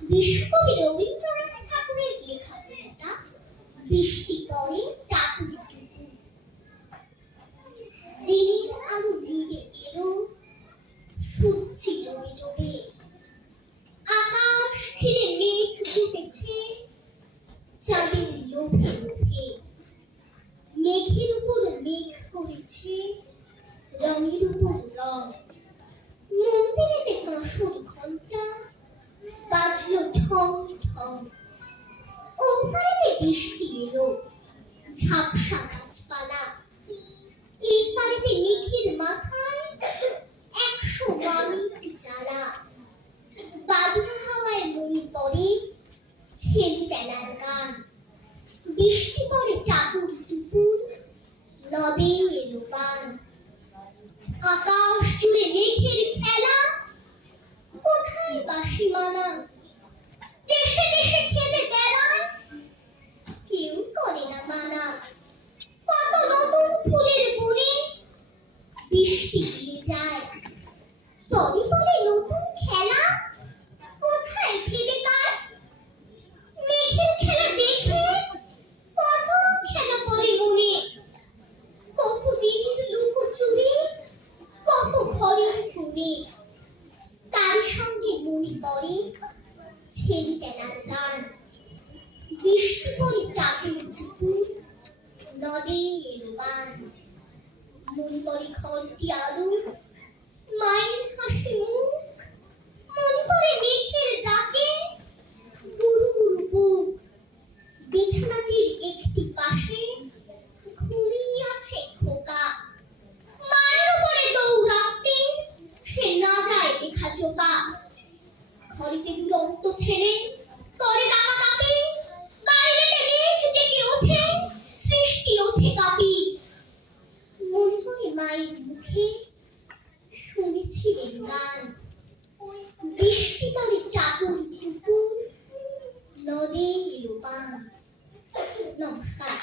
বিশ্বকবি রবীন্দ্রনাথ ঠাকুরের লেখা কবিতা বৃষ্টি পড়ে টাপুর টুপু। দিনের আলো নিভে এলো, সূর্য ডোবে ডোবে, আকাশ ঘিরে মেঘ জুটেছে চাঁদের লোভে লোভে। মেঘের উপর মেঘ করেছে রঙের উপর রং। মন্দিরেতে কাঁসর ঘন্টা বাজলো ঠং ঠং। ওপারেতে বৃষ্টি এলো, ঝাপসা গাছপালা। এই পারেতে মেঘের মাথায় 100 মানিক জ্বালা। বাদুড় হাওয়ায় মনে পড়ে ছেলেবেলার গান। বৃষ্টি পড়ে টাপুর টুপুর, নদে এলো বান। আকাশ জুড়ে মেঘের খেলা, কোথায় বাঁশি মানা। দেশে দেশে খেলে বেড়ায়, কেউ করে না মানা। কত নতুন ফুলের বনে বৃষ্টি দিয়ে যায়, তবে বলে নতুন খেলা কোথায় ফেলে পায়। মেঘের খেলা দেখে কত খেলা পড়ে মনে, কত দিনের লুকোচুরি, কত ঘরের কোণে। তার সঙ্গে মনে পড়ে ছেলেবেলার গান। বৃষ্টি পড়ে টাপুর টুপুর, নদে এলো বান। মনে পড়ে ঘন্টি আলো, মায়ের হাসি মুখ। মনে পড়ে মেঘের ডাকে, গুরু গুরু বুক। বিছানাটির একটি পাশে ঘুমিয়ে আছে খোকা। মায়ের উপরে দৌড়াতে সে না যায় লেখা চোকা। ঘরেতে দুরন্ত ছেলে করে ডাকাডাকি, বাইরেতে মেঘ জেগে ওঠে, সৃষ্টি ওঠে কাঁপি। মনে পড়ে মায়ের মুখে শুনেছিলেন গান। বৃষ্টি পড়ে টাপুর টুপুর, নদে এলো বান। নমস্কার।